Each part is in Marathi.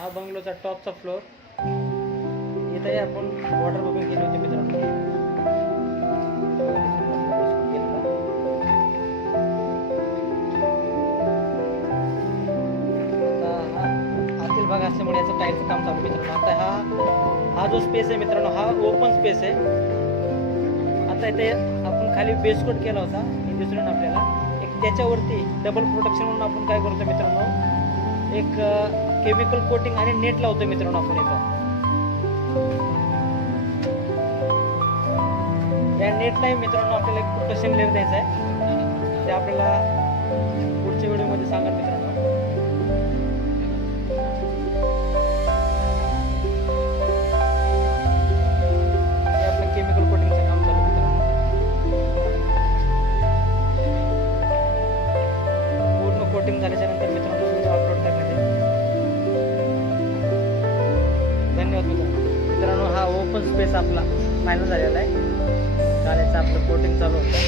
हा बंगलोचा टॉपचा फ्लोअर. इथे आपण वॉटर बबलिंग केली होती मित्रांनो. आता हा आतील भाग असल्यामुळे याचं टाईलचं काम चालू मित्रांनो. आता हा जो स्पेस आहे मित्रांनो हा ओपन स्पेस आहे. आता इथे आपण खाली बेस कोट केला होता हे दिसून आपल्याला. एक त्याच्यावरती डबल प्रोटेक्शन म्हणून आपण काय करतो मित्रांनो, एक केमिकल कोटिंग आणि नेट लावतो मित्रांनो आपण इथं. या नेटला मित्रांनो आपल्याला एक प्रोटेक्शन लेअर द्यायचा आहे. ते आपल्याला पुढच्या व्हिडिओमध्ये सांगा मित्रांनो. हे आपलं केमिकल कोटिंगचं काम चालू मित्रांनो. पूर्ण कोटिंग झाल्याच्या नंतर मित्रांनो व्हिडिओ अपलोड करण्यात येईल. धन्यवाद मित्रांनो. हा ओपन स्पेस आपला फायनल झालेला आहे. कालेचं आपलं कोटिंग चालू होतं.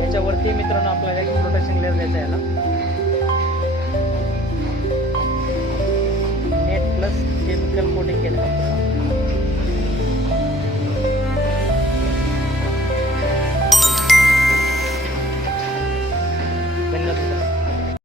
याच्यावरती मित्रांनो आपल्याला एक प्रोटेक्शन लेअर द्यायचं याला. नेट प्लस केमिकल कोटिंग केलं.